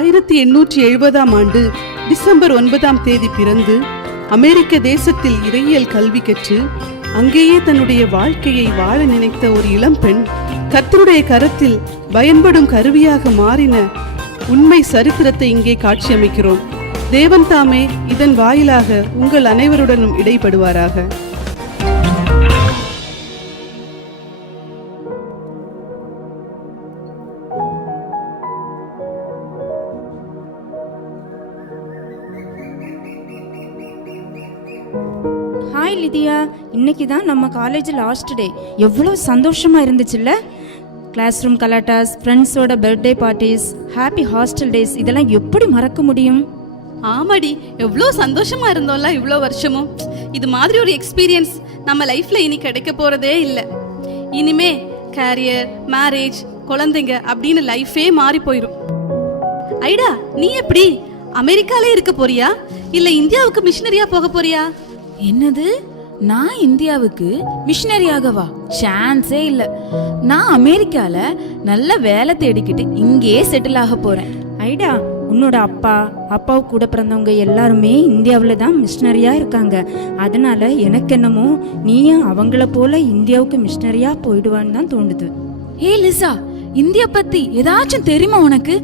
1870 December 9 பிறந்து அமெரிக்க தேசத்தில் இறையியல் கல்வி கற்று அங்கேயே தன்னுடைய வாழ்க்கையை வாழ நினைத்த ஒரு இளம்பெண் கர்த்தருடைய கரத்தில் பயன்படும் கருவியாக மாறின உண்மை சரித்திரத்தை இங்கே காட்சியமைக்கிறோம். தேவன் தாமே இதன் வாயிலாக உங்கள் அனைவருடனும் இடைப்படுவாராக. ஹாய் லிதியா, இன்னைக்கு தான் நம்ம காலேஜ் லாஸ்ட் டே. எவ்வளோ சந்தோஷமா இருந்துச்சுல்ல. கிளாஸ் ரூம் கலாட்டாஸ், ஃப்ரெண்ட்ஸோட birthday parties, happy hostel days, இதெல்லாம் எப்படி மறக்க முடியும்? ஆமாடி, எவ்வளோ சந்தோஷமா இருந்தோம்ல இவ்வளோ வருஷமும். இது மாதிரி ஒரு எக்ஸ்பீரியன்ஸ் நம்ம லைஃப்ல இனி கிடைக்க போறதே இல்லை. இனிமே கேரியர், மேரேஜ், குழந்தைங்க அப்படின்னு லைஃபே மாறி போயிடும். ஐடா, நீ எப்படி அமெரிக்காலே இருக்க போறியா இல்ல இந்தியாவுக்கு மிஷனரியா போக போறியா? என்னது, நான் இந்தியாவுக்கு மிஷனரியாகவா? சான்ஸே இல்ல. நான் அமெரிக்கால நல்ல வேலை தேடிக்கிட்டு இங்கேயே செட்டில் ஆக போறேன். ஐடா, உன்னோட அப்பாவு கூட பிறந்தவங்க எல்லாருமே இந்தியாவில் தான் மிஷனரியா இருக்காங்க. அதனால எனக்கு என்னமோ நீயும் அவங்கள போல இந்தியாவுக்கு மிஷனரியா போயிடுவான்னு தான் தோணுது. ஏ லிசா, இந்தியா பத்தி ஏதாச்சும் தெரியுமா உனக்கு?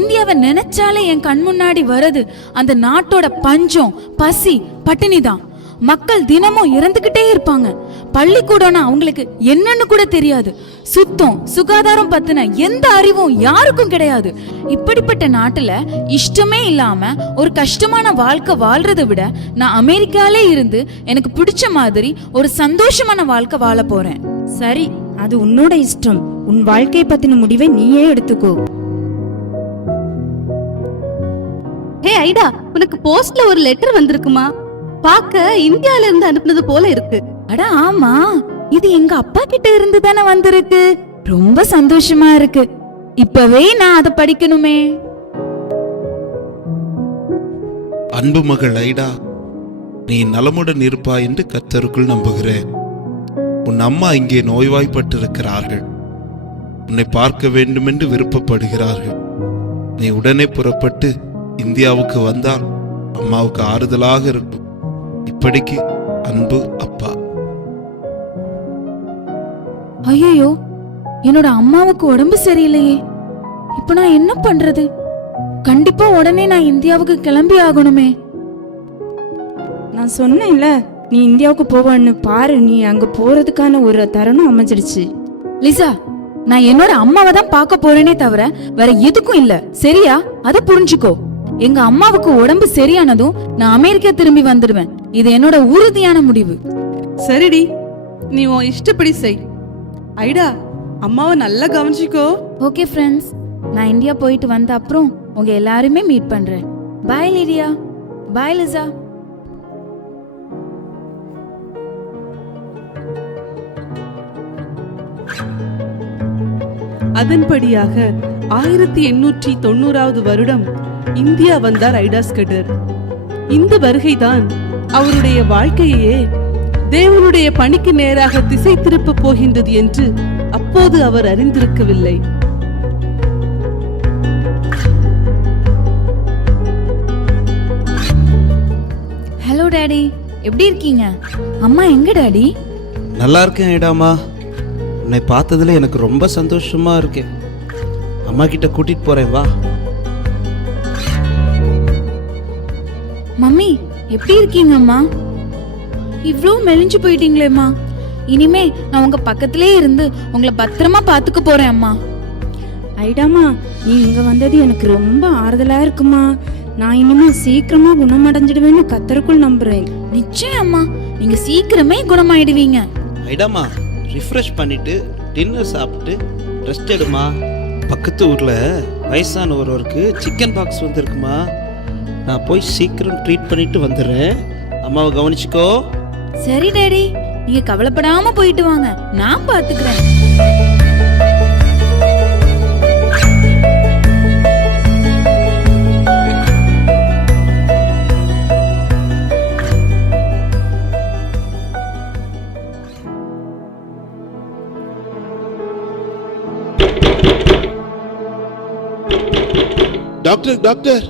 இந்தியாவை நினைச்சாலே என் கண் முன்னாடி வருது அந்த நாட்டோட பஞ்சம், பசி, பட்டினி தான். மக்கள் தினமும் இறந்துகிட்டே இருப்பாங்க. பள்ளிக்கூடம்னா அவங்களுக்கு என்னன்னு கூட தெரியாது. சுத்தம், சுகாதாரம் பத்தின எந்த அறிவும் யாருக்கும் கிடையாது. இப்படிப்பட்ட நாட்டுல இஷ்டமே இல்லாம ஒரு கஷ்டமான வாழ்க்கை வாழ்றதை விட நான் அமெரிக்காலே இருந்து எனக்கு பிடிச்ச மாதிரி ஒரு சந்தோஷமான வாழ்க்கை வாழ போறேன். சரி, அது உன்னோட இஷ்டம். உன் வாழ்க்கை பத்தின முடிவை நீயே எடுத்துக்கோ. ஹே ஐடா, உனக்கு போஸ்ட்ல ஒரு லெட்டர் வந்திருக்குமா? பாக்க இந்தியால இருந்து அனுப்புனது போல இருக்கு. அட ஆமா, இது எங்க அப்பா கிட்ட இருந்து தானே வந்திருக்கு. ரொம்ப சந்தோஷமா இருக்கு. இப்பவே நான் அதை படிக்கணுமே. அன்பு மகள் ஐடா, நீ நலமுடன் இருப்பாய் என்று கர்த்தருக்குள் நம்புகிறேன். உன் அம்மா இங்கே நோய்வாய்ப்பட்டிருக்கிறார்கள். உன்னை பார்க்க வேண்டும் என்று விருப்பப்படுகிறார்கள். நீ உடனே புறப்பட்டு இந்தியாவுக்கு வந்தால் அம்மாவுக்கு ஆறுதலாக இருக்கும். இப்படிக்கு அன்பு அப்பா. ஐயோ, என்னோட அம்மாவுக்கு உடம்பு சரியில்லையே. இப்ப நான் என்ன பண்றது? கண்டிப்பா உடனே நான் இந்தியாவுக்கு கிளம்பி ஆகணுமே. நான் சொன்னேன்ல, நீ இந்தியாவுக்கு போவான்னு. பாரு, நீ அங்க போறதுக்கான ஒரு தருணம் அமைஞ்சிடுச்சு. லிசா, நான் என்னோட அம்மாவை தான் பார்க்க போறேனே தவிர வேற எதுக்கும் இல்ல, சரியா? அத புரிஞ்சுக்கோ. எங்க அம்மாவுக்கு உடம்பு சரியானதும் நான் அமெரிக்கா திரும்பி வந்துடுவேன். இது என்னோட உறுதியான முடிவு. சரிடி, நீ உன் இஷ்டப்படி செய். ஐடா, அம்மாவை நல்லா கவனிச்சுக்கோ. ஓகே ஃப்ரெண்ட்ஸ், நான் இந்தியா போயிட்டு வந்த அப்புறம் உங்க எல்லாருமே மீட் பண்றேன். பாய் லிடியா, பாய் லிசா. அதன்படியாக 1890 வருடம் இந்தியா வந்தார் ஐடா ஸ்கட்டர். இந்த வருகைதான் அவருடைய வாழ்க்கையே தேவனுடைய பணிக்கு நேராக திசை திருப்ப போகின்றது என்று அப்போது அவர் அறிந்திருக்கவில்லை. ஹலோ டாடி, எப்படி இருக்கீங்க? அம்மா எங்க டாடி? நல்லா இருக்கேன் ஐடாமா. உன்னை பார்த்ததுல எனக்கு ரொம்ப சந்தோஷமா இருக்கேன். அம்மா கிட்ட கூட்டிட்டு போறேன், வா. மம்மி எப்படி இருக்கீங்க அம்மா? இவ்ளோ மெலிஞ்சு போயிட்டீங்களேம்மா. இனிமே நான் உங்க பக்கத்திலே இருந்து உங்களை பத்திரமா பாத்துக்க போறேன் அம்மா. ஐடாமா, நீ இங்க வந்தது எனக்கு ரொம்ப ஆறுதலா இருக்குமா. நான் இனிமே சீக்கிரமா குணமடைஞ்சிடுவேன்னு கர்த்தருக்குள் நம்புறேன். நிச்சயம் அம்மா, நீங்க சீக்கிரமே குணமாயிடுவீங்க. ஐடாமா, ரிஃப்ரெஷ் பண்ணிட்டு டின்னர் சாப்பிட்டு ரெஸ்ட் எடுமா. பக்கத்து ஊர்ல வயசான ஒருவருக்கு சிக்கன் பாக்ஸ் வந்திருக்குமா. நான் போய் சீக்கிரம் ட்ரீட் பண்ணிட்டு வந்துடுறேன். அம்மாவை கவனிச்சுக்கோ. சரி டாடி, நீங்க கவலைப்படாம போயிட்டு வாங்க, நான் பாத்துக்கிறேன். Doctor doctor.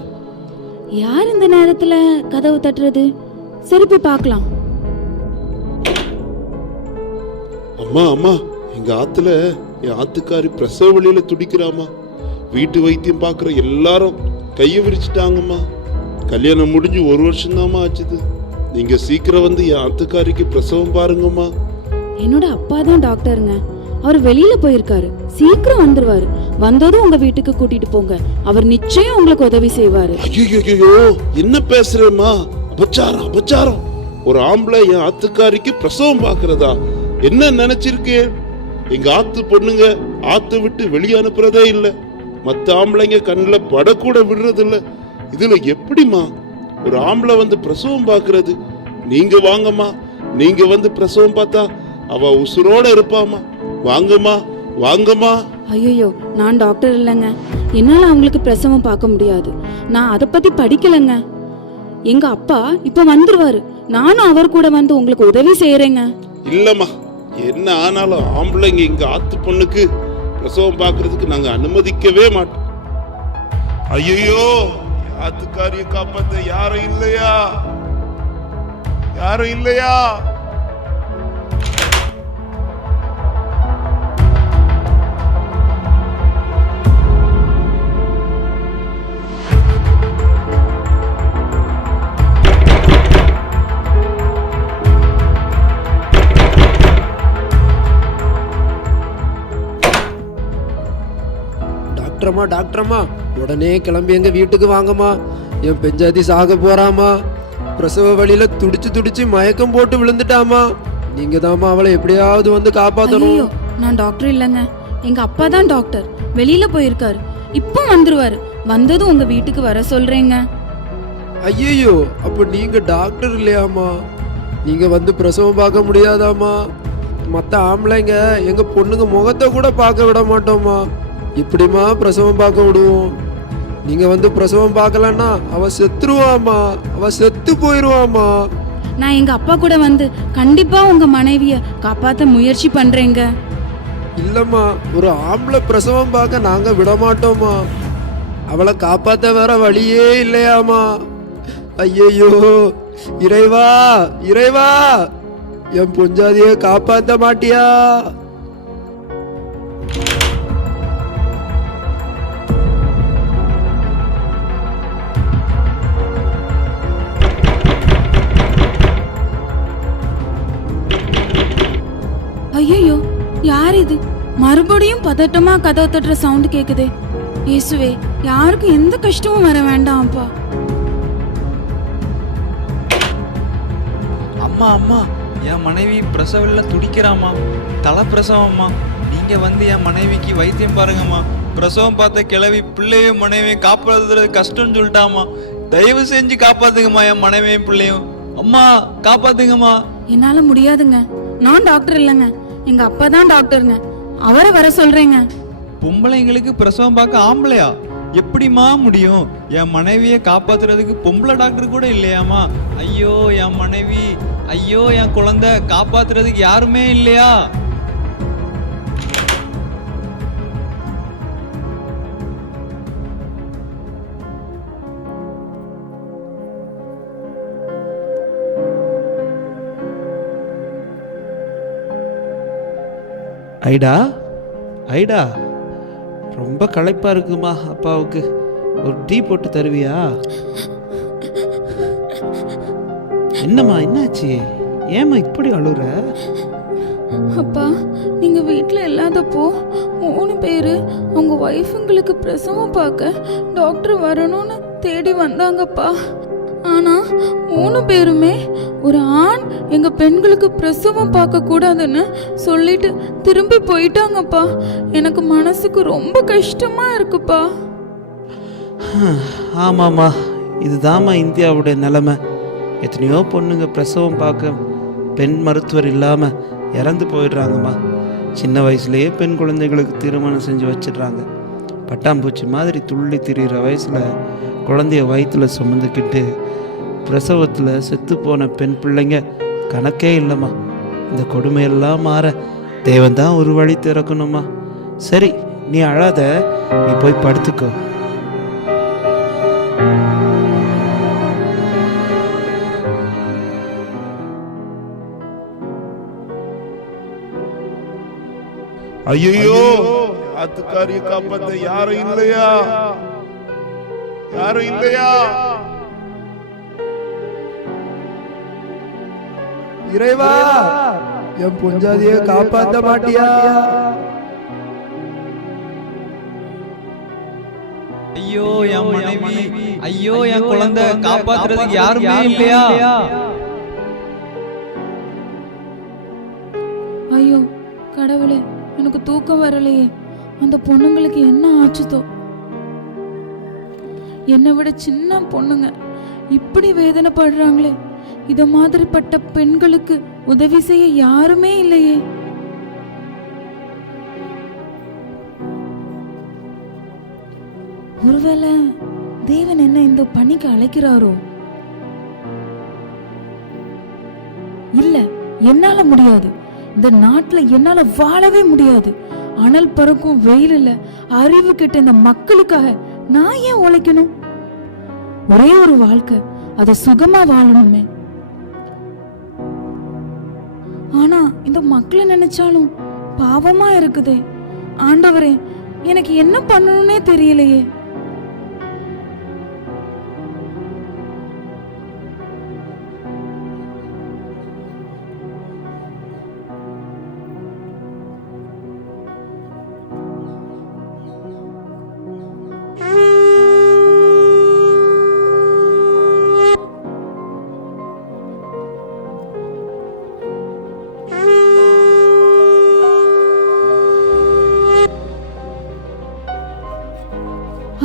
யார் இந்த நேரத்துல கதவு தட்டுறது? சரி போய் பார்க்கலாம். அம்மா அம்மா, எங்க ஆத்துல என் ஆத்துக்காரி பிரசவ வழியில துடிக்கிறாமா. வீட்டு வைத்தியம் பார்க்குற எல்லாரும் கையை விரிச்சிட்டாங்கம்மா. கல்யாணம் முடிஞ்சு 1 வருஷம் தாம்மா ஆச்சுது. நீங்க சீக்கிரம் வந்து என் ஆத்துக்காரிக்கு பிரசவம் பாருங்கம்மா. என்னோட அப்பா தான் டாக்டருங்க. அவர் வெளியில போயிருக்காரு, சீக்கிரம் வந்துருவாரு. வந்ததும் உங்க வீட்டுக்கு கூட்டிட்டு போங்க, அவர் நிச்சயம் உங்களுக்கு உதவி செய்வாரு. ஐயோ, என்ன பேசுறேம்மா? அபச்சாரம் அபச்சாரம். ஒரு ஆம்பளை என் ஆத்துக்காரிக்கு பிரசவம் பார்க்கறதா? என்ன நினைச்சிருக்கே? எங்க ஆத்து பொண்ணுங்க ஆத்து விட்டு வெளியே அனுப்புறதே இல்ல. மத்த ஆம்பளைங்க கண்ணில் படக்கூட விடுறது இல்ல. இதுல எப்படிமா ஒரு ஆம்பளை வந்து பிரசவம் பார்க்கறது? நீங்க வாங்கம்மா, நீங்க வந்து பிரசவம் பார்த்தா அவ உசுரோட இருப்பாமா. வாங்கம்மா வாங்கம்மா. ஐயோ, நான் டாக்டர் இல்லைங்க, என்னால அவங்களுக்கு பிரசவம் பார்க்க முடியாது. நான் அதை பத்தி படிக்கலைங்க. எங்க அப்பா இப்ப வந்துருவாரு, நானும் அவர் கூட வந்து உங்களுக்கு உதவி செய்யறேங்க. இல்லம்மா, என்ன ஆனாலும் ஆம்பளைங்க இங்க ஆத்து பொண்ணுக்கு பிரசவம் பார்க்கறதுக்கு நாங்க அனுமதிக்கவே மாட்டோம். ஐயோ, ஆத்துக்காரிய காப்பாத்த யாரும் இல்லையா? யாரும் இல்லையா? டாக்டரம்மா டாக்டரம்மா, உடனே கிளம்பி எங்க வீட்டுக்கு வாங்கம்மா. என் பெஞ்சாதி சாக போறாமா. பிரசவ வழியில துடிச்சு மயக்கம் போட்டு விழுந்துட்டாமா. நீங்க தாம்மா அவளை எப்படியாவது வந்து காப்பாத்தணும். ஐயோ, நான் டாக்டர் இல்லைங்க, எங்க அப்பா தான் டாக்டர். வெளியில போயிருக்காரு, இப்போ வந்துருவாரு. வந்ததும் உங்க வீட்டுக்கு வர சொல்றேங்க. ஐயோ, அப்ப நீங்க டாக்டர் இல்லையாமா? நீங்க வந்து பிரசவம் பார்க்க முடியாதாமா? மற்ற ஆம்பளைங்க எங்க பொண்ணுங்க முகத்தை கூட பார்க்க விட மாட்டோமா. இப்படிமா பிரசவம் பார்க்க விடுவோம்? நீங்க வந்து பிரசவம் பார்க்கலன்னா அவ செத்துருவாமா, அவ செத்து போயிருவாமா. நான் எங்க அப்பா கூட வந்து கண்டிப்பா உங்க மனைவிய காப்பாத்த முயற்சி பண்றேங்க. இல்லம்மா, ஒரு ஆம்பளை பிரசவம் பார்க்க நாங்க விட மாட்டோமா. அவளை காப்பாத்த வேற வழியே இல்லையாமா. ஐயோ, இறைவா இறைவா, என் பொஞ்சாதியை காப்பாத்த மாட்டியா? ஐயோ, யார் இது? மறுபடியும் பதட்டமா கதவு தட்டுற சவுண்ட் கேக்குதே. இயேசுவே, யாருக்கும் எந்த கஷ்டமும் வர வேண்டாம்ப்பா. அம்மா அம்மா, என் மனைவி பிரசவில்ல துடிக்கிறாம்மா. தலை பிரசவம்மா. நீங்க வந்து என் மனைவிக்கு வைத்தியம் பாருங்கம்மா. பிரசவம் பார்த்த கிழவி பிள்ளையும் மனைவியும் காப்பாத்துறது கஷ்டம்னு சொல்லிட்டாமா. தயவு செஞ்சு காப்பாத்துங்கம்மா என் மனைவியும் பிள்ளையும். அம்மா காப்பாத்துங்கம்மா. என்னால முடியாதுங்க, நான் டாக்டர் இல்லைங்க, எங்க அப்பா தான் டாக்டருங்க. அவரை வர சொல்றேங்க. பொம்பளைங்களுக்கு பிரசவம் பார்க்க ஆம்பளையா? எப்படிமா முடியும்? என் மனைவியை காப்பாத்துறதுக்கு பொம்பளை டாக்டர் கூட இல்லையாமா? ஐயோ என் மனைவி, ஐயோ என் குழந்தை, காப்பாத்துறதுக்கு யாருமே இல்லையா? ஐடா ஐடா, ரொம்ப களைப்பா இருக்குமா அப்பாவுக்கு. ஒரு டீ போட்டு தருவியா? என்னம்மா என்னாச்சு? ஏம்மா இப்படி அழுற? அப்பா, நீங்க வீட்டில் இல்லாதப்போ 3 பேர் அவங்க ஒய்ஃபுங்களுக்கு பிரசவம் பார்க்க டாக்டர் வரணும்னு தேடி வந்தாங்கப்பா. ஆனா 3 பேருமே ஒரு ஆண் எங்க பெண்களுக்கு பிரசவம் பார்க்க கூடாதுன்னு சொல்லிட்டு திரும்பி போயிட்டாங்கப்பா. எனக்கு மனசுக்கு ரொம்ப கஷ்டமா இருக்குப்பா. ஆமாம்மா, இதுதாம்மா இந்தியாவுடைய நிலைமை. எத்தனையோ பொண்ணுங்க பிரசவம் பார்க்க பெண் மருத்துவர் இல்லாமல் இறந்து போயிடுறாங்கம்மா. சின்ன வயசுலேயே பெண் குழந்தைகளுக்கு திருமணம் செஞ்சு வச்சிடுறாங்க. பட்டாம்பூச்சி மாதிரி துள்ளி திரிகிற வயசில் குழந்தைய வயிற்றில் சுமந்துக்கிட்டு பிரசவத்தில் செத்து போன பெண் பிள்ளைங்க கணக்கே இல்லைம்மா. இந்த கொடுமையெல்லாம் மாற தேவன் தான் ஒரு வழி திறக்கணுமா. சரி, நீ அழாத, நீ போய் படுத்துக்கோ. ஐயோ, ஆத்துக்காரியை காப்பாத்த யாரும் இல்லையா? யாரும் இல்லையா? இறைவா, என் பொஞ்சாதியை காப்பாத்த மாட்டியா? ஐயோ என் மனைவி, ஐயோ என் குழந்தை, காப்பாத்துறதுக்கு யாருமே இல்லையா? ஐயோ கடவுளே, எனக்கு தூக்கம் வரலையே. அந்த பொண்ணுங்களுக்கு என்ன ஆச்சுதோ? என்னை விட சின்ன பொண்ணுங்க இப்படி வேதனைப்படுறாங்களே. இத மாதிரிப்பட்ட பெண்களுக்கு உதவி செய்ய யாருமே இல்லையே. ஒருவேளை தேவன் என்ன இந்த பணிக்கு அழைக்கிறாரோ? இல்ல, என்னால முடியாது. இந்த நாட்டுல என்னால வாழவே முடியாது. அனல் பறக்கும் வெயிலில் அறிவு கெட்ட இந்த மக்களுக்காக நான் ஏன் உழைக்கணும்? ஒரே ஒரு வாழ்க்கை, அதை சுகமா வாழணுமே. ஆனா இந்த மக்களை நினைச்சாலும் பாவமா இருக்குதே. ஆண்டவரே, எனக்கு என்ன பண்ணணும்னே தெரியலையே.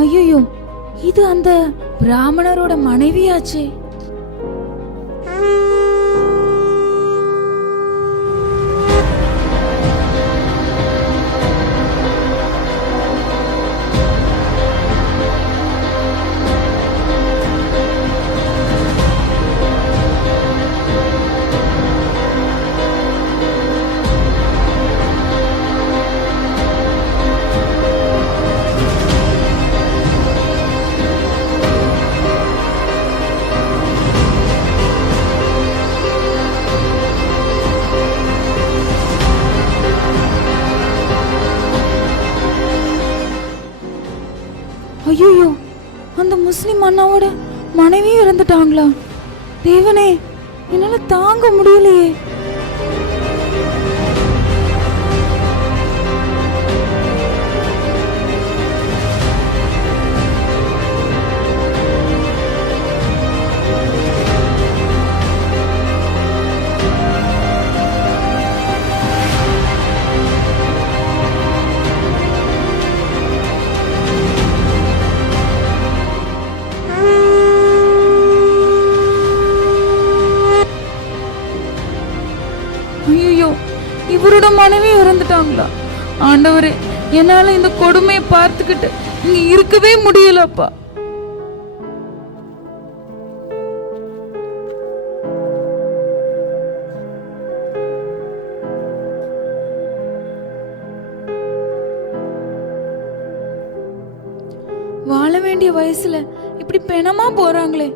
ஐயோ, இது அந்த பிராமணரோட மனைவியாச்சே. ஐயோ, அந்த முஸ்லிம் அண்ணாவோட மனைவியும் இறந்துட்டாங்களா? தேவனே, என்னால தாங்க முடியலையே. ஐயோ, இவரோட மனைவி இறந்துட்டாங்களா? ஆண்டவரே, என்னால இந்த கொடுமையை பார்த்துக்கிட்டு இங்க இருக்கவே முடியலப்பா. வாழ வேண்டிய வயசுல இப்படி பெணமா போறாங்களே.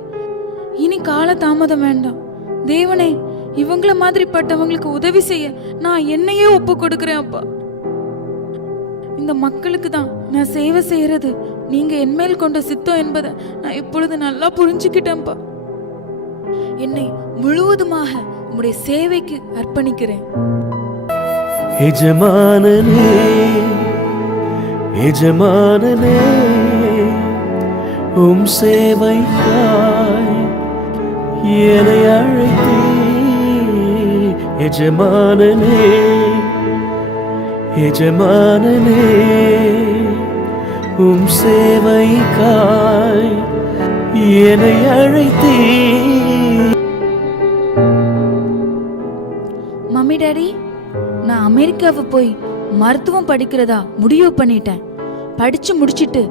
இனி கால தாமதம் வேண்டாம். தேவனே, இவங்கள மாதிரிப்பட்டவங்களுக்கு உதவி செய்ய நான் என்னையே ஒப்பு கொடுக்கிறேன் அப்பா. இந்த மக்களுக்கு தான் நான் சேவை செய்யறது நீங்க என்மேல் கொண்ட சித்தம் என்பதை நான் இப்பொழுது நல்லா புரிஞ்சுக்கிட்டேன்ப்பா. என்னை முழுவதுமாக உம்முடைய சேவைக்கு அர்ப்பணிக்கிறேன். எஜமானனே, எஜமானனே, உம் சேவைக்காய் என்னை அழைத்தீ. எஜமானனே, எஜமானனே, உம் சேவைக்காய் என்னை அழைத்தீ. மம்மி டாடி, நான் அமெரிக்காவை போய் மருத்துவம் படிக்கிறதா முடிவு பண்ணிட்டேன். படிச்சு முடிச்சிட்டு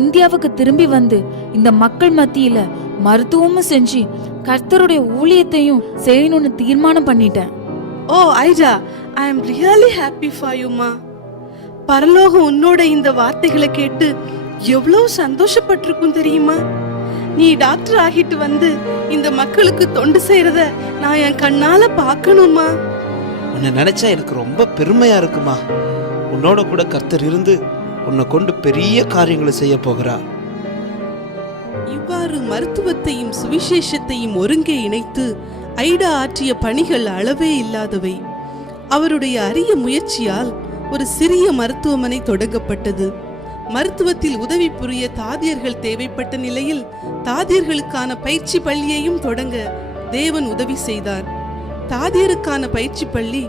இந்தியாவுக்கு திரும்பி வந்து இந்த மக்கள் மத்தியில மருத்துவமும் செஞ்சு கர்த்தருடைய ஊழியத்தையும் செய்யணும்னு தீர்மானம் பண்ணிட்டேன். ஓ ஐஜா, I am really happy for you மா. பரலோகம் உன்னோட இந்த வார்த்தைகளை கேட்டு எவ்வளவு சந்தோஷப்பட்டிருக்கும் தெரியுமா? நீ டாக்டர் ஆகிட்டு வந்து இந்த மக்களுக்கு தொண்டு செய்யறத நான் என் கண்ணால பார்க்கணுமா. உன்னை நினைச்சா எனக்கு ரொம்ப பெருமையா இருக்குமா. உன்னோட கூட கர்த்தர் இருந்து உன்னை கொண்டு பெரிய காரியங்களை செய்ய போகிறார். இவ்வாறு மருத்துவத்தையும் சுவிசேஷத்தையும் ஒருங்கே இணைத்து ஐடா ஆற்றிய பணிகள் அளவே இல்லாதவை. அவருடைய அரிய முயற்சியால் ஒரு சிறிய மருத்துவமனை தொடங்கப்பட்டது. மருத்துவத்தில் உதவி புரிய தாதியர்கள் தேவைப்பட்ட நிலையில் தாதியர்களுக்கான பயிற்சி பள்ளியையும் தொடங்க தேவன் உதவி செய்தார். தாதியருக்கான பயிற்சி பள்ளி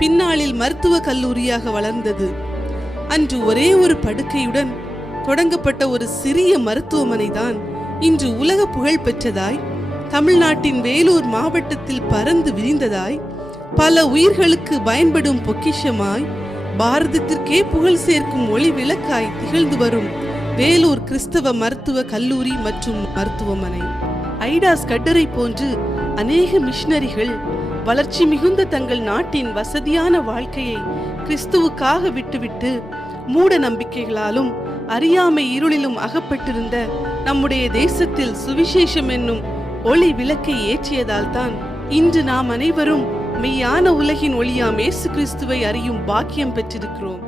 பின்னாளில் மருத்துவ கல்லூரியாக வளர்ந்தது. அன்று ஒரே ஒரு படுக்கையுடன் தொடங்கப்பட்ட ஒரு சிறிய மருத்துவமனை தான் இன்று உலக புகழ் பெற்றதாய், தமிழ்நாட்டின் வேலூர் மாவட்டத்தில் பறந்து விரிந்ததாய், பல உயிர்களுக்கு பயன்படும் பொக்கிஷமாய், பாரதத்திற்கே புகழ் சேர்க்கும் ஒளி விளக்காய் திகழ்ந்து வரும் வேலூர் கிறிஸ்தவ மருத்துவ கல்லூரி மற்றும் மருத்துவமனை. ஐடாஸ் கட்டரை போன்று அநேக மிஷனரிகள் வளர்ச்சி மிகுந்த தங்கள் நாட்டின் வசதியான வாழ்க்கையை கிறிஸ்துவுக்காக விட்டுவிட்டு மூட நம்பிக்கைகளாலும் அறியாமை இருளிலும் அகப்பட்டிருந்த நம்முடைய தேசத்தில் சுவிசேஷம் என்னும் ஒளி விளக்கை ஏற்றியதால் தான் இன்று நாம் அனைவரும் மெய்யான உலகின் ஒளியாம் இயேசு கிறிஸ்துவை அறியும் பாக்கியம் பெற்றிருக்கிறோம்.